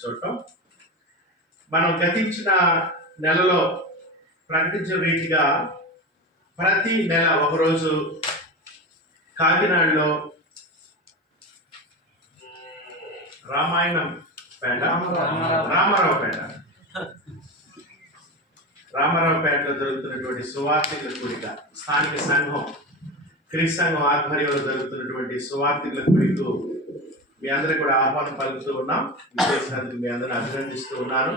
చూడటం. మనం గతించిన నెలలో ప్రకటించిన రీతిగా ప్రతి నెల ఒకరోజు కాకినాడలో రామారావుపేటలో జరుగుతున్నటువంటి సువార్థికుల కూడిక, స్థానిక సంఘం క్రీస్తు సంఘం ఆధ్వర్యంలో జరుగుతున్నటువంటి సువార్థికుల కూడికకు మీ అందరూ కూడా ఆహ్వానం పలుకుతూ ఉన్నాం. విశేషానికి మీ అందరిని అభినందిస్తూ ఉన్నాను.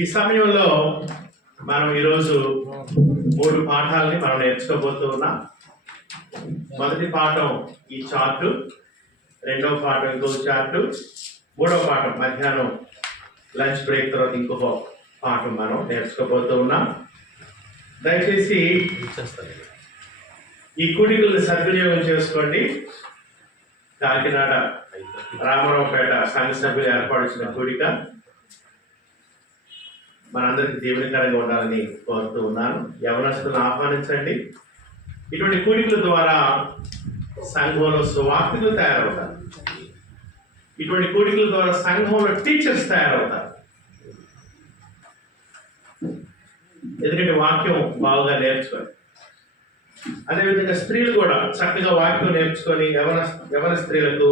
ఈ సమయంలో మనం ఈరోజు 3 పాఠాలని మనం నేర్చుకోబోతూ ఉన్నాం. మొదటి పాఠం ఈ చార్టు, రెండవ పాఠం ఇంకో చార్టు, మూడవ పాఠం మధ్యాహ్నం లంచ్ బ్రేక్ తర్వాత ఇంకొక పాఠం మనం నేర్చుకోబోతూ ఉన్నాం. దయచేసి ఈ కూడికలను సద్వినియోగం చేసుకోండి. కాకినాడ రామారావుపేట సంఘ సభ్యులు ఏర్పడిన కూడిక మనందరికీ దీవెనకరంగా ఉండాలని కోరుతూ ఉన్నాను. యవనస్తులను ఆహ్వానించండి. ఇటువంటి కూడికల ద్వారా సంఘంలో సువార్థికులు తయారవుతారు. ఇటువంటి కూడికల ద్వారా సంఘంలో టీచర్స్ తయారవుతారు. ఎందుకంటే వాక్యం బాగా నేర్చుకొని, అదేవిధంగా స్త్రీలు కూడా చక్కగా వాక్యం నేర్చుకొని యవన స్త్రీలకు,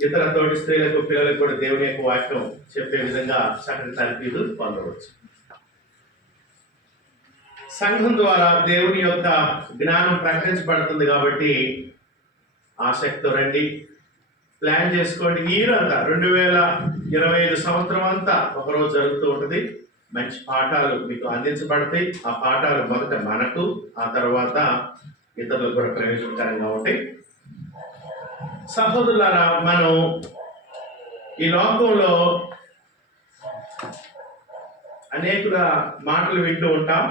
ఇతర తోటి స్త్రీలకు, పిల్లలకు కూడా దేవుని యొక్క వాక్యం చెప్పే విధంగా చక్కటి తరఫీదు పొందవచ్చు. సంఘం ద్వారా దేవుని యొక్క జ్ఞానం ప్రకటించబడుతుంది కాబట్టి ఆసక్తితో రండి, ప్లాన్ చేసుకోండి. ఈ ఇయర్ అంతా 2025 సంవత్సరం అంతా ఒకరోజు జరుగుతూ ఉంటుంది. మంచి పాఠాలు మీకు అందించబడతాయి. ఆ పాఠాలు మొదట మనకు, ఆ తర్వాత ఇతరులకు కూడా ప్రయోజనకరంగా ఉంటాయి. సహోదరులారా, మనం ఈ లోకంలో అనేక మాటలు వింటూ ఉంటాం.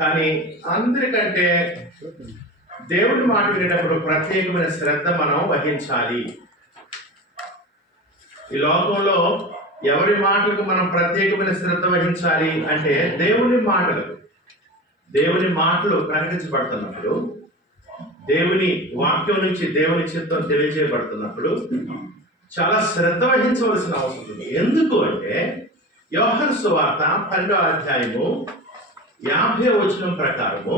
కానీ అందరికంటే దేవుడి మాట వినేటప్పుడు ప్రత్యేకమైన శ్రద్ధ మనం వహించాలి. ఈ లోకంలో ఎవరి మాటలకు మనం ప్రత్యేకమైన శ్రద్ధ వహించాలి అంటే దేవుని మాటలు ప్రకటించబడుతున్నప్పుడు, దేవుని వాక్యం నుంచి దేవుని చిత్తం తెలియజేయబడుతున్నప్పుడు చాలా శ్రద్ధ వహించవలసిన అవసరం ఉంది. ఎందుకు అంటే యోహాను సువార్త 12వ అధ్యాయము 50వ వచనం ప్రకారము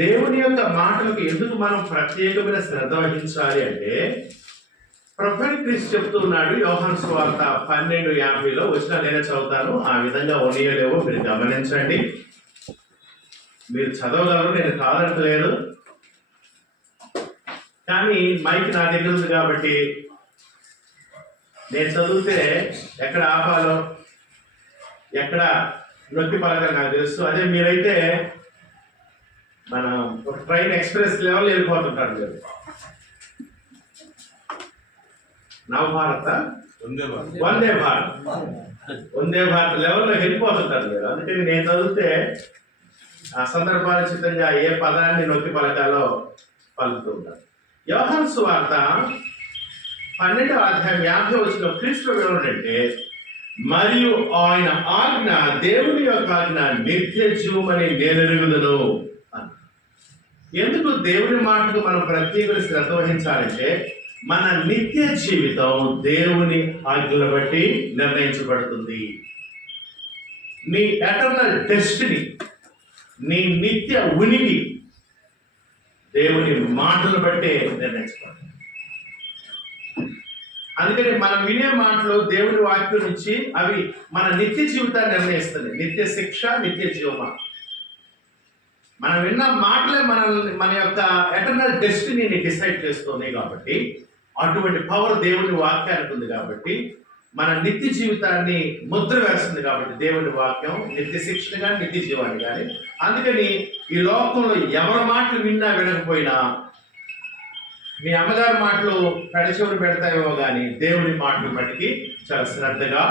దేవుని యొక్క మాటలకు ఎందుకు మనం ప్రత్యేకమైన శ్రద్ధ వహించాలి అంటే ప్రభువైన క్రీస్తు చెప్తూ ఉన్నాడు. యోహాను సువార్త 12:50లో వచ్చిన నేనే చదువుతాను. ఆ విధంగా ఉన్నాయో మీరు గమనించండి. మీరు చదవగలరు, నేను కాదంటలేదు. కానీ మైక్ నా దగ్గర ఉంది కాబట్టి నేను చదివితే ఎక్కడ ఆపాలో, ఎక్కడ నొక్కి పలకాలి నాకు తెలుసు. అదే మీరైతే మనం ఒక ట్రైన్ ఎక్స్ప్రెస్ లెవెల్ వెళ్ళిపోతుంటారు. మీరు నవభారత వందే భారత్ లెవెల్లో వెళ్ళిపోతుంటారు మీరు. అందుకని నేను చదివితే ఆ సందర్భానుచితంగా ఏ పదాన్ని నొక్కి పలకాలో పలుకుతూ ఉంటారు. యోహాను సువార్త 12వ అధ్యాయం 50వ వచనంలో క్రీస్తు ఏమంటే, మరియు ఆయన ఆజ్ఞ, దేవుని యొక్క ఆజ్ఞ నిత్య జీవమని నేను ఎరుగుదును. ఎందుకు దేవుని మాటకు మనం ప్రత్యేక శ్రద్ధ వహించాలంటే మన నిత్య జీవితం దేవుని ఆజ్ఞల బట్టి నిర్ణయించబడుతుంది. నీ ఎటర్నల్ డెస్టినీ, నీ నిత్య ఉనికి దేవుని మాటలు బట్టే నిర్ణయించబడుతుంది. అందుకని మనం వినే మాటలు దేవుని వాక్యం నుంచి అవి మన నిత్య జీవితాన్ని నిర్ణయిస్తుంది. నిత్య శిక్ష, నిత్య జీవమా. మనం విన్న మాటలే మన యొక్క ఎటర్నల్ డెస్టినీని డిసైడ్ చేస్తుంది. కాబట్టి అటువంటి పవర్ దేవుని వాక్యానికి ఉంది. కాబట్టి మన నిత్య జీవితాన్ని ముద్ర వేస్తుంది. కాబట్టి దేవుని వాక్యం నిత్య శిక్షణ కానీ నిత్య జీవాన్ని కానీ. అందుకని ఈ లోకంలో ఎవరి మాటలు విన్నా వినకపోయినా, మీ అమ్మగారి మాటలు పెడచెవులు పెడతాయేమో కానీ దేవుని మాటలు బట్టి చాలా శ్రద్ధగా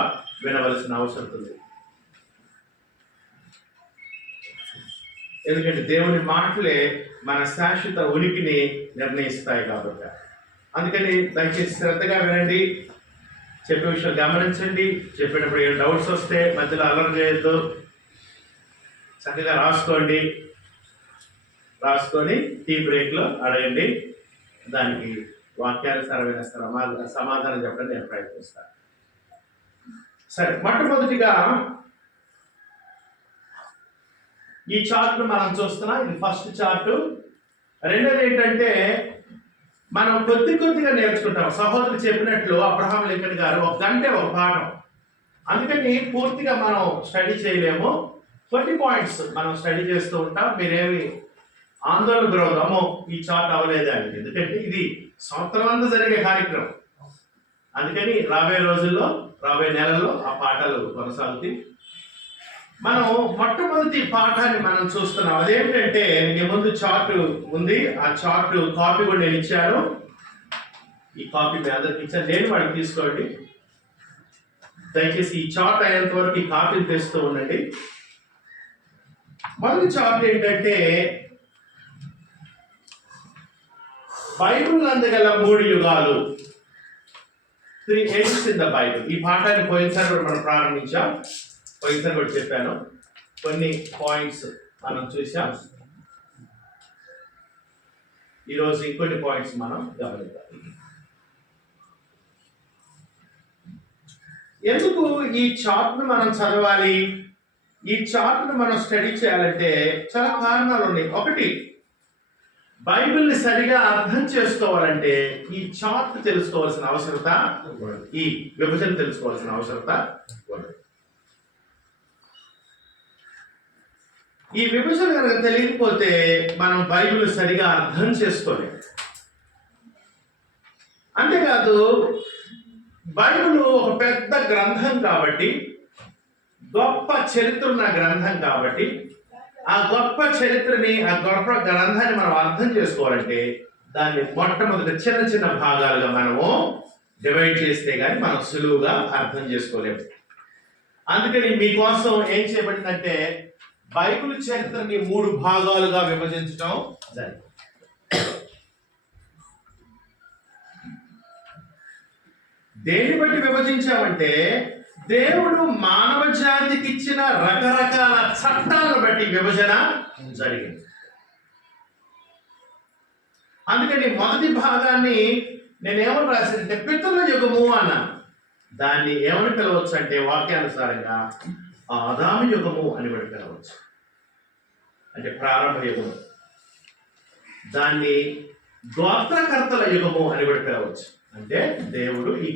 వినవలసిన అవసరం ఉంది. ఎందుకంటే దేవుని మాటలే మన శాశ్వత ఉనికిని నిర్ణయిస్తాయి కాబట్టి. అందుకని దయచేసి శ్రద్ధగా వినండి, చెప్పే విషయం గమనించండి. చెప్పేటప్పుడు ఏ డౌట్స్ వస్తే మధ్యలో అలర్ట్ చేయొద్దు, చక్కగా రాసుకోండి. రాసుకొని టీ బ్రేక్లో అడగండి. దానికి వాక్యానుసారమైన సమాధానం చెప్పడం నేను ప్రయత్నిస్తాను. సరే, మొట్టమొదటిగా ఈ చార్ట్ను మనం చూస్తున్నాం. ఇది ఫస్ట్ చార్టు. రెండోది ఏంటంటే మనం కొద్దిగా నేర్చుకుంటాం. సహోదరులు చెప్పినట్లు అబ్రహాం లింకన్ గారు ఒక గంటే ఒక పాఠం, అందుకని పూర్తిగా మనం స్టడీ చేయలేము. కొన్ని పాయింట్స్ మనం స్టడీ చేస్తూ ఉంటాం. మీరేమి ఆందోళన గురవుదామో ఈ చార్ట్ అవ్వలేదని, ఎందుకంటే ఇది సంవత్సరం అంతా జరిగే కార్యక్రమం. అందుకని రాబోయే రోజుల్లో రాబోయే నెలల్లో ఆ పాఠాలు కొనసాగుతాయి. మనం మొట్టమొదటి పాఠాన్ని మనం చూస్తున్నాం. అదేంటంటే మీ ముందు చార్ట్ ఉంది. ఆ చార్ట్ కాపీ కూడా నేను ఇచ్చాను. ఈ కాపీ మీ అందరికి ఇచ్చాను. నేను వాడికి తీసుకోండి. దయచేసి ఈ చార్ట్ అయినంత వరకు ఈ కాపీని తెస్తూ ఉండండి. మొదటి చార్ట్ ఏంటంటే బైబిల్ అందగల 3 యుగాలు, 3 ages in the Bible. ఈ పాఠాన్ని పోయినసారి కూడా మనం ప్రారంభించాం. పోయినసారి కూడా చెప్పాను. కొన్ని పాయింట్స్ మనం చూసాం. ఈరోజు ఇంకొన్ని పాయింట్స్ మనం గమనిద్దాం. ఎందుకు ఈ చార్ట్ను మనం చదవాలి, ఈ చార్ట్ను మనం స్టడీ చేయాలంటే చాలా కారణాలు ఉన్నాయి. ఒకటి, బైబిల్ని సరిగా అర్థం చేసుకోవాలంటే ఈ చార్ట్ తెలుసుకోవాల్సిన అవసరత, ఈ విభజన తెలుసుకోవాల్సిన అవసరత ఉంది. ఈ విభజన కనుక తెలియకపోతే మనం బైబిల్ సరిగా అర్థం చేసుకోలేము. అంతేకాదు, బైబిల్ ఒక పెద్ద గ్రంథం కాబట్టి, గొప్ప చరిత్ర ఉన్న గ్రంథం కాబట్టి, ఆ గొప్ప చరిత్రని, ఆ గొప్ప గ్రంథాన్ని మనం అర్థం చేసుకోవాలంటే దాన్ని మొట్టమొదటి చిన్న చిన్న భాగాలుగా మనము డివైడ్ చేస్తే కానీ మనం సులువుగా అర్థం చేసుకోలేము. అందుకని మీకోసం ఏం చేయబడిందంటే బైబిల్ చరిత్రని 3 భాగాలుగా విభజించడం జరిగింది. దేన్ని బట్టి విభజించామంటే దేవుడు మానవ జాతికి ఇచ్చిన రకరకాల చట్టాలను బట్టి విభజన జరిగింది. అందుకని మొదటి భాగాన్ని నేను ఏమని రాశానంటే పితరుల యుగము అన్నాను. దాన్ని ఏమని పిలవచ్చు అంటే వాక్యానుసారంగా ఆదాము యుగము అని కూడా పిలవచ్చు, అంటే ప్రారంభ యుగము. దాన్ని గోత్రకర్తల యుగము అని కూడా పిలవచ్చు, అంటే దేవుడు ఈ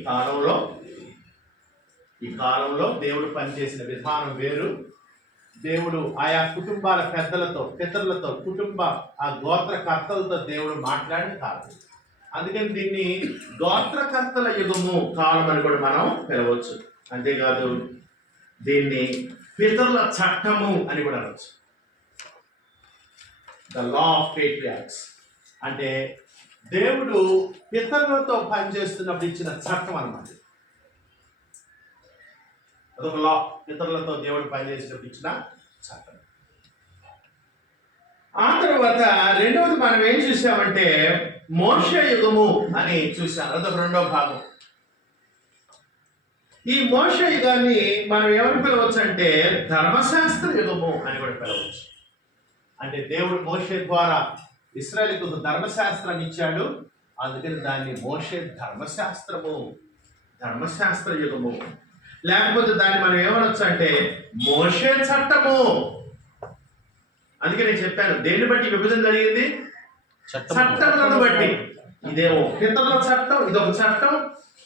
కాలంలో దేవుడు పనిచేసిన విధానం వేరు. దేవుడు ఆయా కుటుంబాల పితరులతో ఆ గోత్రకర్తలతో దేవుడు మాట్లాడిన కాలం. అందుకని దీన్ని గోత్రకర్తల యుగము కాలం అని కూడా మనం పిలవచ్చు. అంతేకాదు, దీన్ని పితరుల చట్టము అని కూడా అనవచ్చు. ద లా ఆఫ్ పేట్రియార్క్స్ అంటే దేవుడు పితరులతో పనిచేస్తున్నప్పుడు ఇచ్చిన చట్టం అన్నమాట. అదొక లా, పితరులతో దేవుడు పనిచేసినప్పుడు ఇచ్చిన చట్టం. ఆ తర్వాత రెండవది మనం ఏం చూసామంటే మోషే యుగము అని చూసాం. అదొక రెండవ భాగం. ఈ మోషే యుగాన్ని మనం ఏమని పిలవచ్చు అంటే ధర్మశాస్త్ర యుగము అని కూడా పిలవచ్చు. అంటే దేవుడు మోషే ద్వారా ఇశ్రాయేలుకు ధర్మశాస్త్రాన్ని ఇచ్చాడు. అందుకని దాన్ని మోషే ధర్మశాస్త్ర యుగము. లేకపోతే దాన్ని మనం ఏమనొచ్చు అంటే మోషే చట్టము. అందుకే నేను చెప్పాను దేన్ని బట్టి విభజన జరిగింది, చట్టములను బట్టి. ఇదేమో పితరుల చట్టం, ఇదొక చట్టం.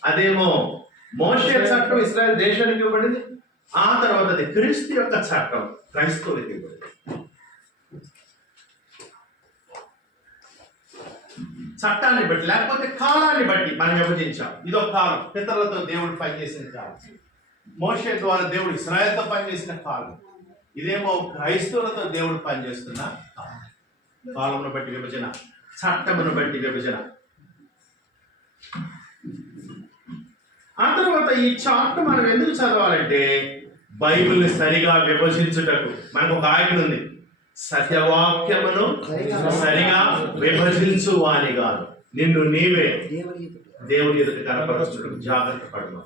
అదేమో మోషే చట్టం ఇశ్రాయేలు దేశానికి ఇవ్వబడింది. ఆ తర్వాత అది క్రీస్తు యొక్క చట్టం క్రైస్తవులకి ఇవ్వబడింది. చట్టాన్ని బట్టి లేకపోతే కాలాన్ని బట్టి మనం విభజించాం. ఇదొక కాలం, పితరులతో దేవుడు పనిచేసిన కాలం. మోషే ద్వారా దేవుడు ఇశ్రాయేలుతో పనిచేసిన కాలం. ఇదేమో క్రైస్తవులతో దేవుడు పనిచేస్తున్న కాలంను బట్టి విభజన, చట్టమును బట్టి విభజన. ఆ తర్వాత ఈ చార్ట్ మనం ఎందుకు చదవాలంటే బైబిల్ని సరిగా విభజించుటకు. మనకు ఒక ఆజ్ఞ ఉంది, సత్యవాక్యమును సరిగా విభజించు వాని కాదు, నిన్ను నీవే దేవుని ఎదుట కనపరచుటకు జాగ్రత్త పడను.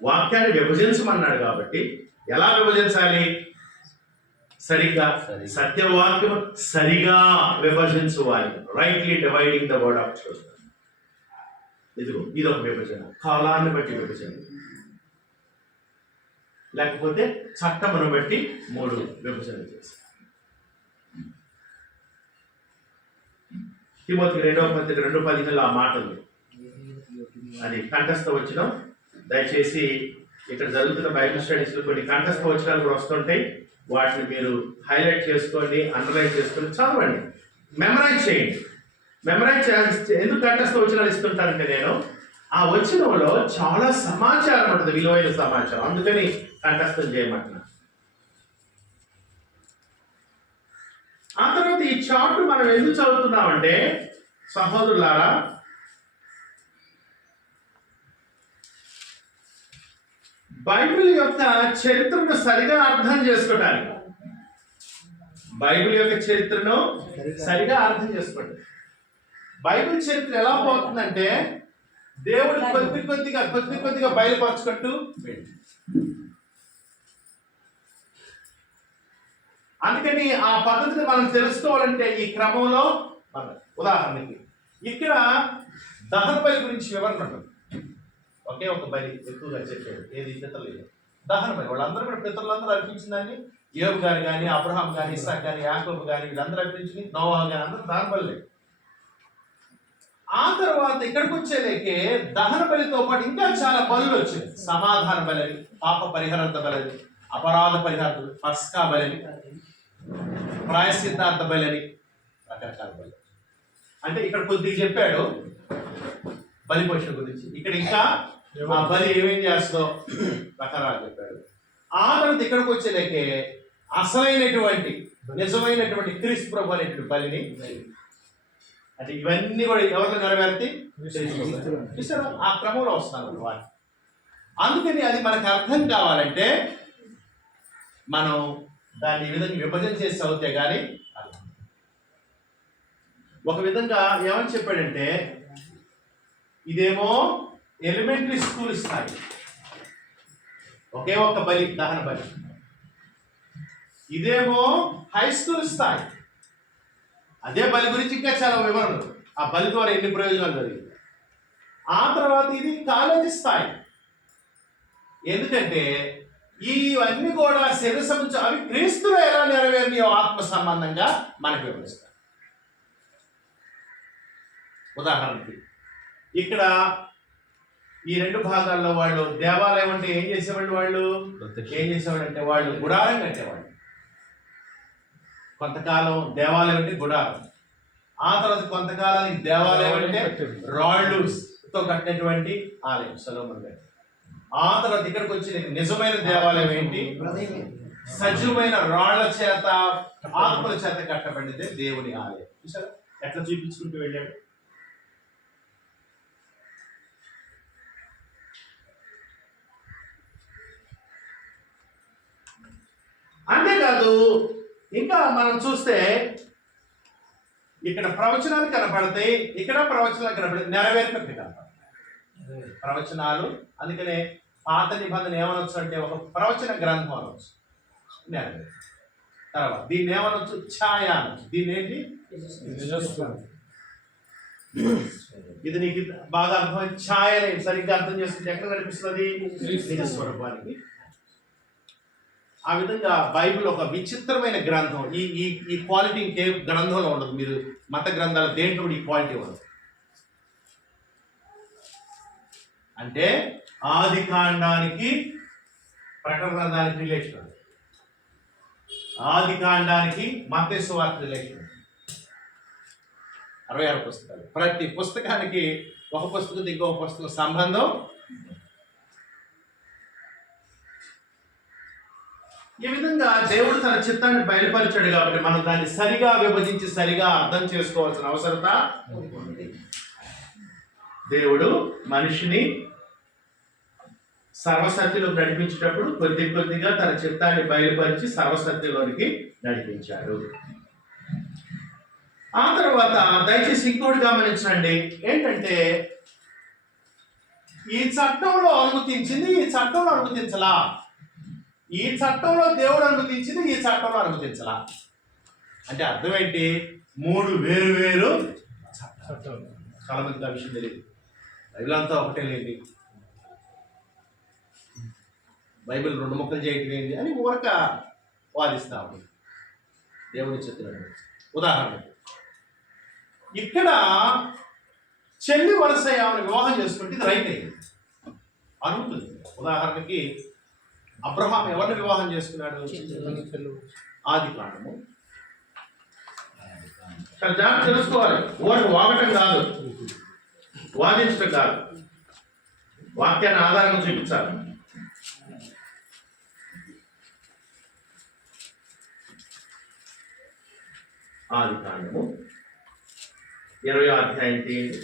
వాక్యాన్ని విభజించమన్నాడు కాబట్టి ఎలా విభజించాలి? సరిగా సత్యవాక్యం సరిగా విభజించువాలి. Rightly dividing the word of truth. ఇదొక విభజన, కాలాన్ని బట్టి విభజన, లేకపోతే చట్టమును బట్టి 3 విభజన చేశారు. తిమోతికి 2వ పత్రిక 2:15 ఆ మాట ఉంది. అది కంఠస్థ వచనం. దయచేసి ఇక్కడ జరుగుతున్న బైబిల్ స్టడీస్లో కొన్ని కంఠస్థ వచనాలు కూడా వస్తుంటాయి. వాటిని మీరు హైలైట్ చేసుకోండి, అండర్లైన్ చేసుకొని చదవండి, మెమరైజ్ చేయండి. మెమరైజ్ చేయాల్సి ఎందుకు కంఠస్థ వచనాలు ఇస్తుంటానంటే, నేను ఆ వచనంలో చాలా సమాచారం ఉంటుంది, విలువైన సమాచారం, అందుకని కంఠస్థం చేయమంటున్నా. ఆ తర్వాత ఈ చార్ట్ మనం ఎందుకు చదువుతున్నామంటే, సహోదరులారా, బైబిల్ యొక్క చరిత్రను సరిగా అర్థం చేసుకోవడానికి, బైబిల్ యొక్క చరిత్రను సరిగా అర్థం చేసుకోండి. బైబిల్ చరిత్ర ఎలా పోతుందంటే, దేవుడు కొద్ది కొద్దిగా బయలుపరచుకుంటూ అందుకని ఆ పద్ధతిని మనం తెలుసుకోవాలంటే ఈ క్రమంలో, ఉదాహరణకి ఇక్కడ దహన బలి గురించి వివరణ ఉంటుంది. ఒకే ఒక బలి ఎక్కువగా చెప్పాడు, ఏది పితరులు దహన బలి. వాళ్ళందరూ కూడా పితరులందరూ అర్పించిందని, యోబు గారు కానీ, అబ్రహాం కానీ, ఇస్సాకు కానీ, యాకోబు కానీ, వీళ్ళందరూ అర్పించింది, నోవాహు కానీ, అందరూ దహన బలి. ఆ తర్వాత ఇక్కడికి వచ్చేలేకే దహన బలితో పాటు ఇంకా చాలా బలులు వచ్చినాయి. సమాధాన బలి, పాప పరిహారార్థ బలి, అపరాధ పరిహారార్థ, పస్కా బలి, ప్రాయశ్చిత్తార్థ బలి అని రకరకాల బలి. అంటే ఇక్కడ కొద్దిగా చెప్పాడు బలి పోషణ గురించి. ఇక్కడ ఇంకా ఆ బలి ఏమేం చేస్తుందో రకరకాలు చెప్పాడు. ఆ తర్వాత ఇక్కడికి వచ్చేలేకే అసలైనటువంటి నిజమైనటువంటి క్రీస్తు ప్రభు అనేటువంటి బలిని, అంటే ఇవన్నీ కూడా ఎవరిని నెరవేర్తి చూసారా, ఆ క్రమంలో వస్తున్నాను వాటి. అందుకని అది మనకు అర్థం కావాలంటే మనం దాన్ని ఈ విధంగా విభజన చేసి చదివితే కానీ అర్థం. ఒక విధంగా ఏమని చెప్పాడంటే, ఇదేమో ఎలిమెంటరీ స్కూల్ స్థాయి, ఒకే ఒక్క బలి, దహన బలి. ఇదేమో హై స్కూల్ స్థాయి, అదే బలి గురించి ఇంకా చాలా వివరణలు, ఆ బలి ద్వారా ఎన్ని ప్రయోజనాలు జరిగింది. ఆ తర్వాత ఇది కాలేజీ స్థాయి, ఎందుకంటే ఇవన్నీ కూడా శిరసంచు అవి క్రీస్తులో ఎలా నెరవేరినాయో ఆత్మ సంబంధంగా మనకు వివరిస్తారు. ఉదాహరణకి ఇక్కడ ఈ 2 భాగాల్లో వాళ్ళు దేవాలయం అంటే ఏం చేసేవాళ్ళు, వాళ్ళు గుడారం కట్టేవాళ్ళు. కొంతకాలం దేవాలయం అంటే గుడారం, ఆ తర్వాత కొంతకాలానికి దేవాలయం అంటే రాళ్ళుతో కట్టినటువంటి ఆలయం సొలొమోను గారు. ఆ తర్వాత ఇక్కడికి వచ్చి నిజమైన దేవాలయం ఏంటి, సజీవమైన రాళ్ల చేత ఆత్మల చేత కట్టబడితే దేవుని ఆలయం. చూసారా ఎట్లా చూపించుకుంటూ వెళ్ళాడు. అంతేకాదు ఇంకా మనం చూస్తే ఇక్కడ ప్రవచనాలు కనపడతాయి, ఇక్కడ ప్రవచనాలు కనపడతాయి, నెరవేర్పకి కనపడతాయి ప్రవచనాలు. అందుకనే పాత నిబంధన ఏమనొచ్చు అంటే ఒక ప్రవచన గ్రంథం అనవచ్చు, నెరవేరు. తర్వాత దీన్ని ఏమనొచ్చు, ఛాయ అనొచ్చు. దీన్ని ఏంటి, ఇది నీకు బాగా అర్థమైంది. ఛాయని సరిగ్గా అర్థం చేసుకుంటే ఎక్కడ కనిపిస్తుంది, నిజ స్వరూపానికి. ఆ విధంగా బైబిల్ ఒక విచిత్రమైన గ్రంథం. ఈ క్వాలిటీ ఇంకే గ్రంథంలో ఉండదు. మీరు మత గ్రంథాలు దేంట్లో ఈ క్వాలిటీ ఉండదు. అంటే ఆది కాండానికి ప్రకటన గ్రంథానికి రిలేషన్ ఉంది, ఆది కాండానికి మత్తయి సువార్త రిలేషన్ ఉంది. 66 పుస్తకాలు, ప్రతి పుస్తకానికి ఒక పుస్తకం ఇంకో పుస్తకం సంబంధం. ఈ విధంగా దేవుడు తన చిత్తాన్ని బయలుపరిచాడు కాబట్టి మనం దాన్ని సరిగా విభజించి సరిగా అర్థం చేసుకోవాల్సిన అవసరత ఉంది. దేవుడు మనిషిని సర్వసత్యంలోకి నడిపించేటప్పుడు కొద్దిగా తన చిత్తాన్ని బయలుపరిచి సర్వసత్యంలోనికి నడిపించాడు. ఆ తర్వాత దయచేసి ఇంకోటి గమనించండి, ఏంటంటే ఈ చట్టంలో అనుమతించింది, ఈ చట్టంలో అనుమతించలా. ఈ చట్టంలో దేవుడు అనుమతించింది, ఈ చట్టంలో అనుమతించలా. అంటే అర్థం ఏంటి? 3 వేరు వేరు చట్టాలు. చాలా మందికి ఆ విషయం తెలియదు. బైబిల్ అంతా ఒకటే లేండి, బైబిల్ 2 ముక్కలు చేయటం ఏంటి అని ఊరక వాదిస్తా ఉంటుంది. దేవుని చెప్తున్నాడు. ఉదాహరణ, ఇక్కడ చెల్లి వలస ఆమెను వివాహం చేసుకుంటే ఇది రైట్ అయింది, అనుకుంటుంది. ఉదాహరణకి అబ్రహాం ఎవరిని వివాహం చేసుకున్నాడు? ఆది కాండము. జాగ్రత్త తెలుసుకోవాలి. ఊరికి వాగటం కాదు, వాదించడం కాదు, వాక్యాన్ని ఆధారంగా చూపించాలి. ఆది కాండము 20వ అధ్యాయం తీయండి.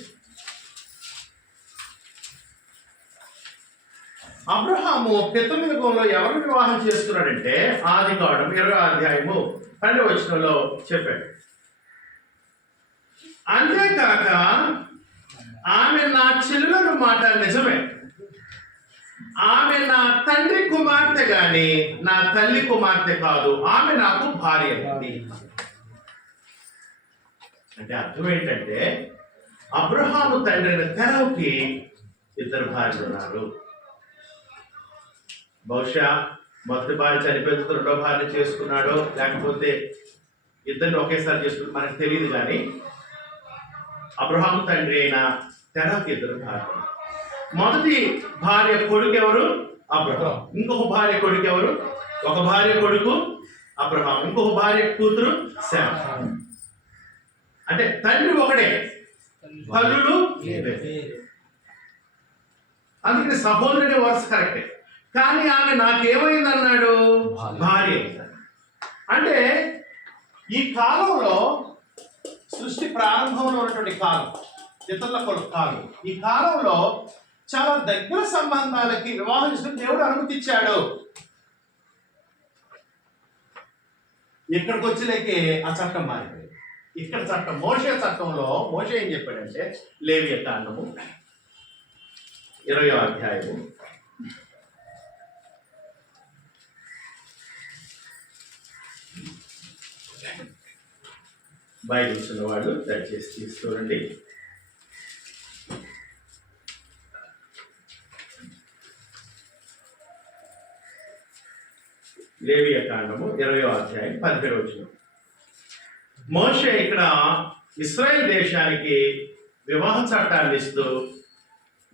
అబ్రహాము పెతుమిలకంలో ఎవరిని వివాహం చేసుకున్నాడంటే ఆది కాండం 20వ అధ్యాయము 12వ వచనంలో చెప్పాడు. అంతేకాక ఆమె నా చెల్లెలు మాట నిజమే, ఆమె నా తండ్రి కుమార్తె గాని నా తల్లి కుమార్తె కాదు, ఆమె నాకు భార్య అయింది. అంటే అర్థం ఏంటంటే అబ్రహాము తండ్రి తెరవుకి 2 భార్యలు ఉన్నారు. బహుశా మొదటి భార్య చనిపోయిన 2వ భార్య చేసుకున్నాడో లేకపోతే ఇద్దరిని ఒకేసారి చేసుకుని మనకు తెలియదు. కానీ అబ్రహాము తండ్రి అయిన తెరవుకి 2 భార్యలు. మొదటి భార్య కొడుకు ఎవరు? అబ్రహాం. ఇంకొక భార్య కొడుకు ఎవరు? ఒక భార్య కొడుకు అబ్రహాం, ఇంకొక భార్య కూతురు శారా. అంటే తండ్రి ఒకడే, తల్లులు అందుకని సహోదరుడి వరుస కరెక్టే. కానీ ఆమె నాకేమైంది అన్నాడు? భార్య. అంటే ఈ కాలంలో సృష్టి ప్రారంభంలో ఉన్నటువంటి కాలం, ఇతరుల కాలం, ఈ కాలంలో చాలా దగ్గర సంబంధాలకి వివాహం చేసిన దేవుడు అనుమతిచ్చాడు. ఇక్కడికి వచ్చేలేకే ఆ చట్టం మారిపోయింది. ఇక్కడ చట్టం, మోషే చట్టంలో మోషే ఏం చెప్పాడంటే లేవియ కాండము 20వ అధ్యాయము 2 బైబిల్స్ ఉన్నవాళ్ళు దయచేసి తీసుకోండి. లేవియ కాండము 20వ అధ్యాయం 17వ వచనం. మోషే ఇక్కడ ఇశ్రాయేల్ దేశానికి వివాహ చట్టాన్ని ఇస్తూ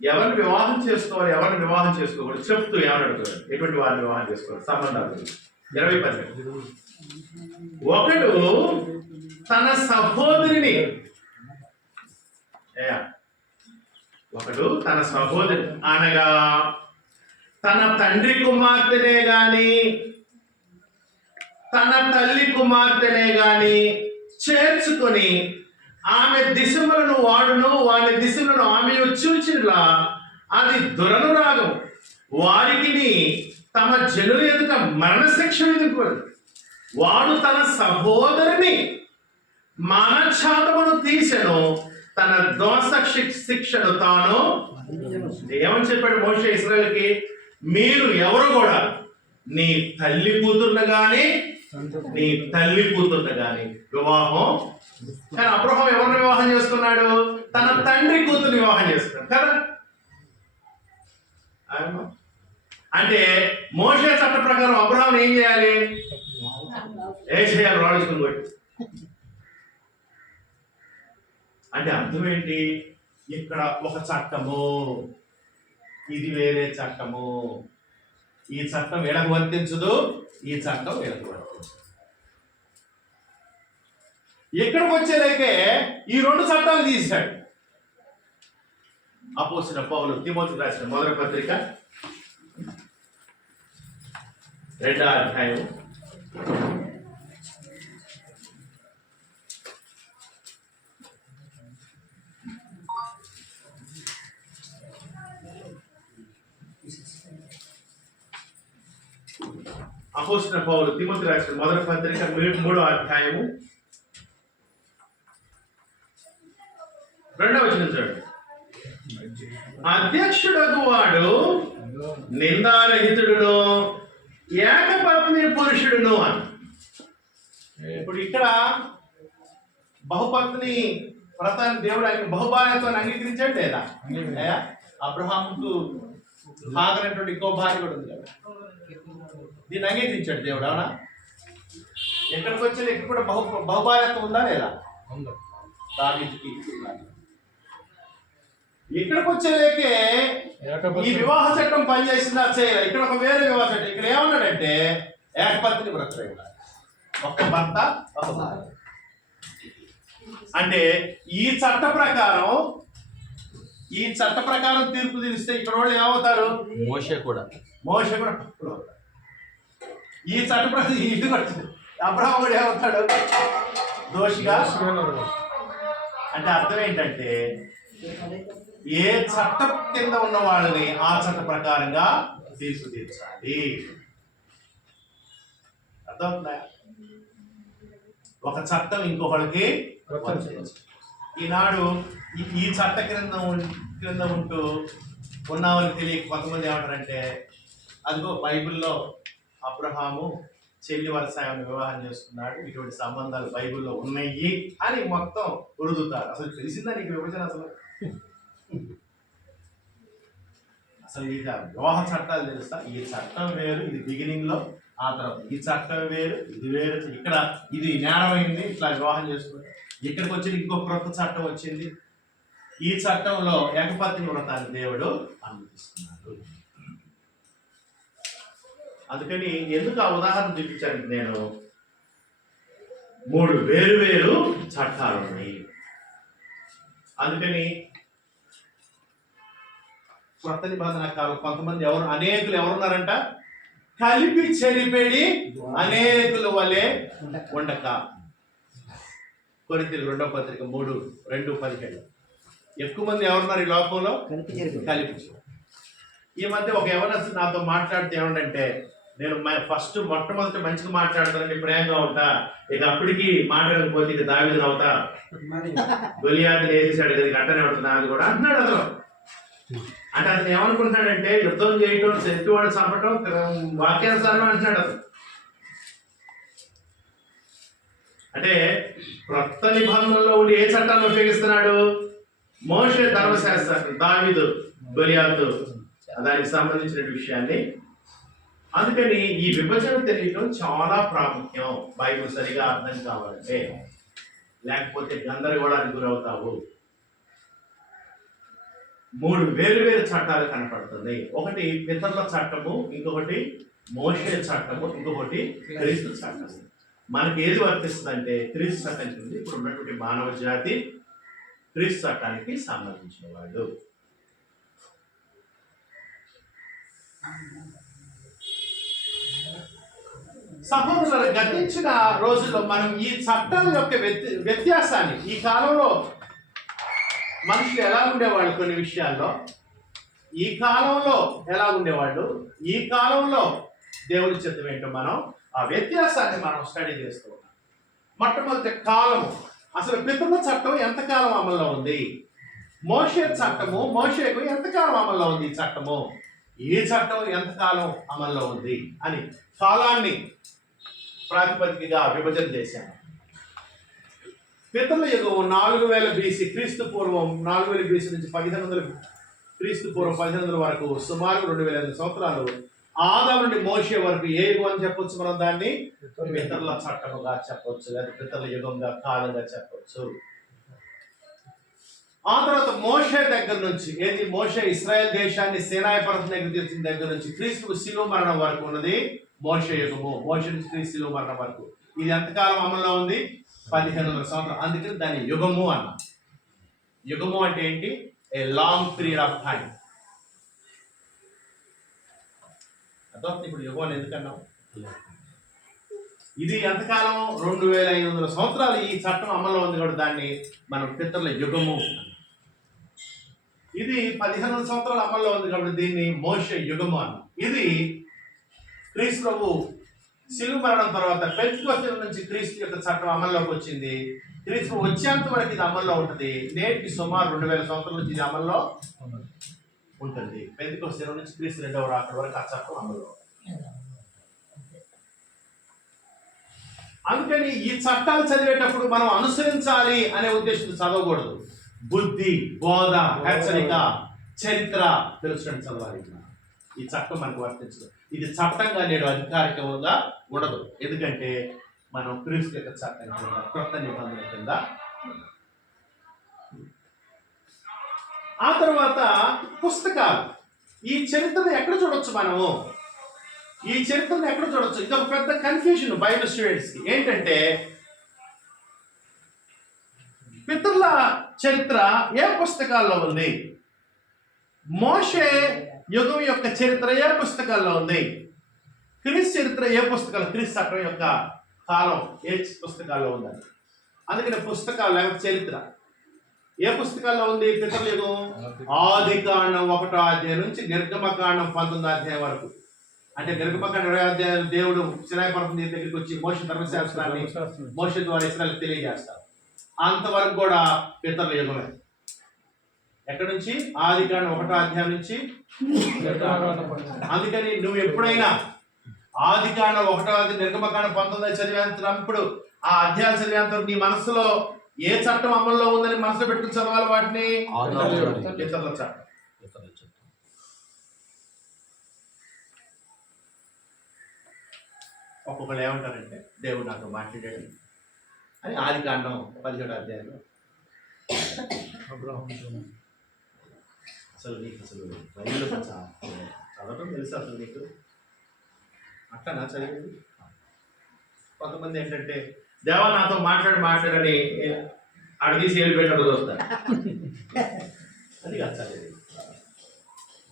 ఎవరిని వివాహం చేసుకోవాలి, ఎవరిని వివాహం చేసుకోకూడదు చెప్తూ ఏమని అడుగుతాడు? ఎటువంటి వారిని వివాహం చేసుకోవాలి? సంబంధాలు 20:18. ఒకడు తన సహోదరిని, అనగా తన తండ్రి కుమార్తెనే గాని తన తల్లి కుమార్తెనే గాని చేర్చుకొని ఆమె దిశములను వాడును, వాని దిశములను ఆమె చూచినలా అది దురనురాగం, వారికి తమ జనుల ఎదుట మరణశిక్ష విధింపబడింది. వాడు తన సహోదరిని మానఛాతమును తీసెను, తన దోష శిక్షను తాను. ఏమని చెప్పాడు మోషే ఇశ్రాయేలుకి? మీరు ఎవరు కూడా నీ తల్లి కూతుర్ని గాని నీ తల్లి కూతుర్ని గాని వివాహం. కానీ అబ్రహాం ఎవరిని వివాహం చేసుకున్నాడు? తన తండ్రి కూతుర్ని వివాహం చేసుకున్నాడు కదా. అంటే మోషే చట్ట ప్రకారం అబ్రహాం ఏం చేయాలి? చేయాలి, రాడుచుకుని కొట్టి. అంటే అర్థం ఏంటి? ఇక్కడ ఒక చట్టము, ఇది వేరే చట్టము. ఈ చట్టం వీళ్ళకు వర్తించదు, ఈ చట్టం వీళ్ళకు వర్తించదు. ఇక్కడికి వచ్చేలేకే ఈ 2 చట్టాలు తీశాడు. అపోస్తలుడైన పౌలు తిమోతికి రాసిన మొదటి పత్రిక 2వ అధ్యాయం 3వ అధ్యాయము 2వ వచనం చూడండి. అధ్యక్షుడగు వాడు నిందారహితుడును ఏకపత్ని పురుషుడును అని. ఇప్పుడు ఇక్కడ బహుపత్ని వ్రతాన్ని దేవుడు ఆయన బహుభార్యతో అంగీకరించాడు లేదా? అబ్రహాముకు హాగర్ ఇంకో భార్య కూడా ఉంది కదా, దీన్ని అంగీకరించాడు దేవుడు, అవునా? ఎక్కడికి వచ్చేది ఇక్కడ కూడా బహుభార్యత్వం ఉందా లేదా? దావీదుకి ఇక్కడికి వచ్చేలేకే ఈ వివాహ చట్టం పనిచేసిందా చేయలేదు. ఇక్కడ ఒక వేరే వివాహ చట్టం. ఇక్కడ ఏమన్నాడంటే ఏకపత్ని వ్రతుడై ఉండాలి, ఒక్క భర్త ఒక భార్య. అంటే ఈ చట్ట ప్రకారం తీర్పు తీరిస్తే ఇక్కడ వాళ్ళు ఏమవుతారు? మోషే కూడా తప్పులు అవుతారు. ఈ చట్ట ప్రకారం ఇల్లు కడుతుంది అబ్రహాము కూడా ఏమవుతాడు? దోషిగా. అంటే అర్థం ఏంటంటే ఏ చట్టం కింద ఉన్న వాళ్ళని ఆ చట్ట ప్రకారంగా తీర్పు తీర్చాలి. అర్థమవుతుందా? ఒక చట్టం ఇంకొకరికి. ఈనాడు ఈ చట్ట క్రింద ఉంటూ ఉన్నామని తెలియక కొంతమంది ఏమంటారంటే అదిగో బైబిల్లో అబ్రహాము చెల్లి వరసాయాన్ని వివాహం చేసుకున్నాడు, ఇటువంటి సంబంధాలు బైబిల్లో ఉన్నాయి అని మొత్తం ఉరుదుతారు. అసలు తెలిసిందా నీకు విభజన? అసలు ఈ వివాహ చట్టాలు తెలుస్తా? ఈ చట్టం వేరు, ఇది బిగినింగ్ లో, ఆ తర్వాత ఈ చట్టం వేరు, ఇది వేరు. ఇక్కడ ఇది నేరమైంది ఇట్లా వివాహం చేసుకుంటే, ఇక్కడికి వచ్చి ఇంకో క్రొత్త చట్టం వచ్చింది. ఈ చట్టంలో ఏకపత్ని వ్రతాన్ని దేవుడు అనుమతిస్తున్నాడు. అందుకని ఎందుకు ఆ ఉదాహరణ చూపించాను నేను? 3 వేరు చట్టాలు ఉన్నాయి. అందుకని కొత్త నిబంధన కాలం కొంతమంది అనేకులు ఎవరున్నారంట? కలిపి చెరిపెడి అనేకుల వలె ఉండక. కొరింథీయుల 2వ పత్రిక 3:2-17. ఎక్కువ మంది ఎవరున్నారు ఈ లోకంలో? కలిపి. ఈ మధ్య ఒక యవనస్తుడు నాతో మాట్లాడితే ఏమంటే, నేను మొట్టమొదటి మంచిగా మాట్లాడతానండి, ప్రేమగా ఉంటా, ఇక అప్పటికి మాట్లాడకపోతే ఇక దావీదుని అవుతా, గొలియాతుని వేసేసాడు కదా, ఇక అట్టనే అవుతుంది అది కూడా అంటున్నాడు అతను. అంటే అతను ఏమనుకుంటున్నాడంటే యుద్ధం చేయటం, శత్రువాడు చంపటం వాక్యానుసారం అంటున్నాడు అతను. అంటే క్రొత్త నిబంధనలో ఉండి ఏ చట్టాన్ని ఉపయోగిస్తున్నాడు? మోషే ధర్మశాస్త్రం, దావీదు, గొలియాతు, దానికి సంబంధించిన విషయాన్ని. అందుకని ఈ విభజన తెలియటం చాలా ప్రాముఖ్యం బైబిల్ సరిగా అర్థం కావాలంటే, లేకపోతే గందరగోళానికి గురవుతావు. 3 వేరు చట్టాలు కనపడుతుంది. ఒకటి పితరుల చట్టము, ఇంకొకటి మోషే చట్టము, ఇంకొకటి క్రీస్తు చట్టం. మనకి ఏది వర్తిస్తుంది అంటే క్రీస్తు చట్టం కింద ఇప్పుడు ఉన్నటువంటి మానవ జాతి క్రీస్తు చట్టానికి సంబంధించిన వాళ్ళు. సహోదరులు, గతించిన రోజుల్లో మనం ఈ చట్టాల యొక్క వ్యత్యాసాన్ని, ఈ కాలంలో మనుషులు ఎలా ఉండేవాళ్ళు కొన్ని విషయాల్లో, ఈ కాలంలో ఎలా ఉండేవాళ్ళు, ఈ కాలంలో దేవుని చిత్తం ఏంటో మనం ఆ వ్యత్యాసాన్ని మనం స్టడీ చేస్తూ ఉన్నాం. మొట్టమొదటి కాలము, అసలు పితరుల చట్టం ఎంతకాలం అమల్లో ఉంది? మోషే చట్టము, మోషేకు ఎంతకాలం అమల్లో ఉంది ఈ చట్టము? ఈ చట్టం ఎంతకాలం అమల్లో ఉంది అని కాలాన్ని ప్రాతిపదికగా విభజన చేశాను. పితరుల యుగం 4000 BC, క్రీస్తు పూర్వం 4000 BC నుంచి 1500 క్రీస్తు పూర్వం 1500 వరకు సుమారు 2500 సంవత్సరాలు. ఆదాము నుండి మోషే వరకు ఏ యుగం అని చెప్పొచ్చు? మనం దాన్ని పితరుల చట్టముగా చెప్పొచ్చు, లేదా పితరుల యుగంగా, కాలంగా చెప్పొచ్చు. ఆ తర్వాత మోషే దగ్గర నుంచి ఏది? మోషే ఇశ్రాయేల్ దేశాన్ని సీనాయి పర్వతం దగ్గర తీర్చిన దగ్గర నుంచి క్రీస్తు శిలువ మరణం వరకు ఉన్నది మోషే యుగము. మోషే నుంచి క్రీస్తు శిలువ మరణం వరకు ఇది ఎంతకాలం అమల్లో ఉంది? 1500 సంవత్సరాలు. అందుకని దాన్ని యుగము అన్న. యుగము అంటే ఏంటి? A long period of time. అర్థం? ఇప్పుడు యుగం అని ఎందుకన్నాం? ఇది ఎంతకాలం? 2500 సంవత్సరాలు ఈ చట్టం అమల్లో ఉంది కూడా దాన్ని మనం పితరుల యుగము. ఇది 1500 సంవత్సరాలు అమల్లో ఉంది కాబట్టి దీన్ని మోషే యుగము అన్న. ఇది క్రీస్తు ప్రభు శిలువ మరణం తర్వాత పెంతెకొస్తు నుంచి క్రీస్తు యొక్క చట్టం అమల్లోకి వచ్చింది. క్రీస్తు వచ్చేంత వరకు ఇది అమల్లో ఉంటుంది. నేటికి సుమారు 2000 సంవత్సరాల నుంచి ఇది అమల్లో ఉంటుంది. పెంతెకొస్తు నుంచి క్రీస్తు 2వ రాకడ వరకు ఆ చట్టం అమల్లో. అందుకని ఈ చట్టాలు చదివేటప్పుడు మనం అనుసరించాలి అనే ఉద్దేశంతో చదవకూడదు. బుద్ధి, బోధ, హెచ్చరిక, చరిత్ర తెలుసుకొని చదవాలి. ఈ చట్టం మనకు వర్తించదు. ఇది చట్టంగా నేడు అధికారికంగా ఉండదు. ఎందుకంటే మనం క్రీస్తు యొక్క చట్టం కింద, క్రొత్త నిబంధన కింద. ఆ తర్వాత పుస్తకాలు. ఈ చరిత్రను ఎక్కడ చూడొచ్చు మనము? ఈ చరిత్రను ఎక్కడ చూడొచ్చు? ఇది ఒక పెద్ద కన్ఫ్యూజన్ బైబిల్ స్టూడెంట్స్కి. ఏంటంటే పితరుల చరిత్ర ఏ పుస్తకాల్లో ఉంది? మోషే యుగం యొక్క చరిత్ర ఏ పుస్తకాల్లో ఉంది? క్రీస్తు చరిత్ర ఏ పుస్తకాలు, క్రీస్తు చట్టం యొక్క కాలం ఏ పుస్తకాల్లో ఉందని. అందుకని పుస్తకాలు లేకపోతే చరిత్ర ఏ పుస్తకాల్లో ఉంది? పితరుల యుగం ఆదికాండం 1వ అధ్యాయం నుంచి నిర్గమకాండం 19వ అధ్యాయం వరకు. అంటే నిర్గమకాండం 20వ అధ్యాయం దేవుడు సినాయి పర్వతం దగ్గరికి వచ్చి మోషే ధర్మశాస్త్రాన్ని మోషే ద్వారా ఇశ్రాయేలుకు తెలియజేస్తారు. అంతవరకు కూడా పితరుల యుగమే. ఎక్కడి నుంచి? ఆదికాండం 1వ అధ్యాయం నుంచి. అందుకని నువ్వు ఎప్పుడైనా ఆదికాండం 1వ అధ్యాయం నిర్గమకాండం 19 చదివేంతప్పుడు ఆ అధ్యాయాలు చదివేంత నీ మనసులో ఏ చట్టం అమల్లో ఉందని మనసులో పెట్టుకుని చదవాలి వాటిని. పితరుల చట్టం. ఒక్కొక్కరు ఏమంటారంటే దేవుడు నాతో మాట్లాడాడు అని ఆదికాండం 17వ అధ్యాయంలో. అసలు నీకు అసలు చదవడం తెలుసు అసలు నీకు? అట్లా చదివేది. కొంతమంది ఏంటంటే దేవా నాతో మాట్లాడని అడగీసి వెళ్ళిపోయినప్పుడు వస్తారు. అది కాదు చదివేది.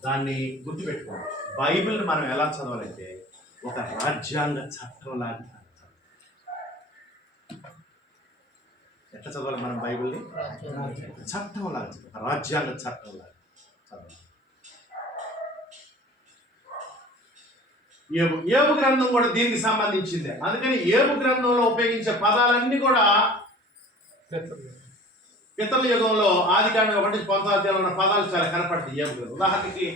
దాన్ని గుర్తుపెట్టుకోవాలి. బైబిల్ని మనం ఎలా చదవాలంటే ఒక రాజ్యాంగ చట్టం లాగా. ఎట్లా చదవాలి మనం బైబిల్ని? చట్టం లాగా చదవాలి, రాజ్యాంగ చట్టం లాగా చదవాలి. ఏబు గ్రంథం కూడా దీనికి సంబంధించిందే. అందుకని ఏబు గ్రంథంలో ఉపయోగించే పదాలన్నీ కూడా పితరుల యుగంలో ఆదికాండం 1 నుంచి 19వ అధ్యాయంలో ఉన్న పదాలు చాలా కనపడతాయి ఏబు గ్రంథం. ఉదాహరణకి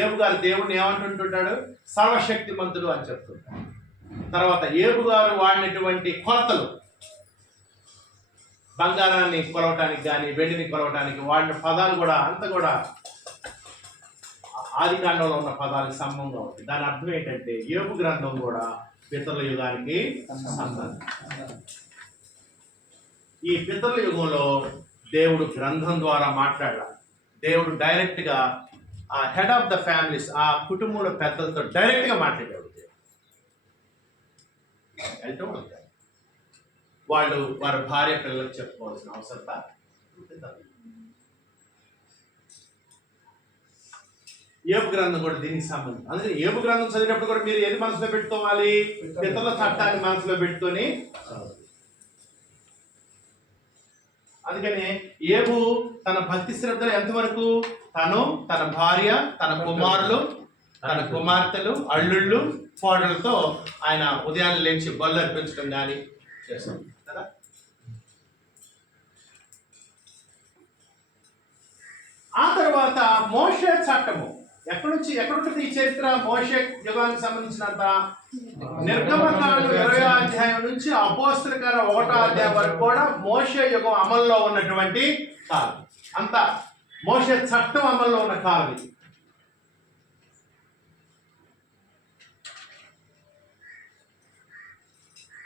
ఏబు గారు దేవుడిని ఏమంటుంటాడు? సర్వశక్తిమంతుడు అని చెప్తుంటాడు. తర్వాత ఏబు గారు వాడినటువంటి కొలతలు, బంగారాన్ని కొలవటానికి కానీ వెండిని కొలవటానికి వాడిన పదాలు కూడా అంతా కూడా ఆదికాండంలో ఉన్న పదాలకు సంబంధం అవుతుంది. దాని అర్థం ఏంటంటే యోబు గ్రంథం కూడా పితరుల యుగానికి సంబంధం. ఈ పితరుల యుగంలో దేవుడు గ్రంథం ద్వారా మాట్లాడాలి. దేవుడు డైరెక్ట్గా ఆ హెడ్ ఆఫ్ ద ఫ్యామిలీస్, ఆ కుటుంబంలో పెద్దలతో డైరెక్ట్గా మాట్లాడాడు. వాళ్ళు వారి భార్య పిల్లలకు చెప్పుకోవాల్సిన అవసరం. ఏబు గ్రంథం కూడా దీనికి సంబంధం. అందుకని ఏబు గ్రంథం చదివినప్పుడు కూడా మీరు ఏది మనసులో పెట్టుకోవాలి? పితరుల చట్టాన్ని మనసులో పెట్టుకొని. అందుకని ఏబు తన భక్తి శ్రద్ధలు ఎంతవరకు? తను, తన భార్య, తన కుమారులు, తన కుమార్తెలు, అల్లుళ్ళు, కోడలతో ఆయన ఉదయాన్నే లేచి బళ్ళు అర్పించడం కానీ చేస్తాం కదా. ఆ తర్వాత మోషే చట్టము ఎక్కడుంటుంది ఈ చరిత్ర? మోషే యుగానికి సంబంధించినంత నిర్గమకాండం 20వ అధ్యాయం నుంచి అపోస్తలుల కార్యాలు 1వ అధ్యాయం వరకు కూడా మోషే యుగం అమల్లో ఉన్నటువంటి కాలం. అంతా మోషే చట్టం అమల్లో ఉన్న కాలం ఇది.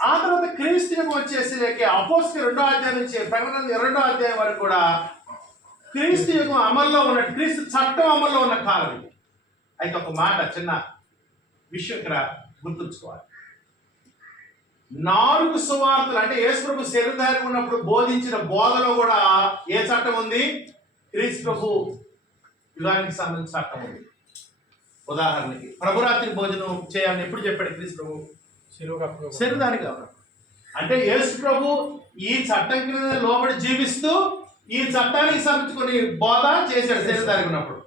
ఆ తర్వాత క్రీస్తు యుగం వచ్చేసరికి అపోస్తలుల 2వ అధ్యాయం నుంచి ప్రకటన 2వ అధ్యాయం వరకు కూడా క్రీస్తు యుగం అమల్లో ఉన్న, క్రీస్తు చట్టం అమల్లో ఉన్న కాలం ఇది. అయితే ఒక మాట, చిన్న విషయం ఇక్కడ గుర్తుంచుకోవాలి. 4 సువార్తలు అంటే యేసు ప్రభు శరీరధారి ఉన్నప్పుడు బోధించిన బోధలో కూడా ఏ చట్టం ఉంది? క్రీస్తు ప్రభు యుగానికి సంబంధించిన చట్టం ఉంది. ఉదాహరణకి ప్రభురాత్రి భోజనం చేయాలని ఎప్పుడు చెప్పాడు క్రీస్తు ప్రభు? శరీరధారి కావాలి. అంటే యేసు ప్రభు ఈ చట్టం కింద లోబడి జీవిస్తూ ఈ చట్టానికి సంబంధించుకొని బోధ చేశాడు శరీరధారి ఉన్నప్పుడు.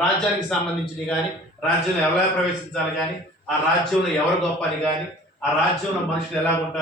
రాజ్యానికి సంబంధించినవి కానీ, రాజ్యంలో ఎలా ప్రవేశించాలి కానీ, ఆ రాజ్యంలో ఎవరు గొప్ప అని కానీ, ఆ రాజ్యంలో మనుషులు ఎలా ఉంటారు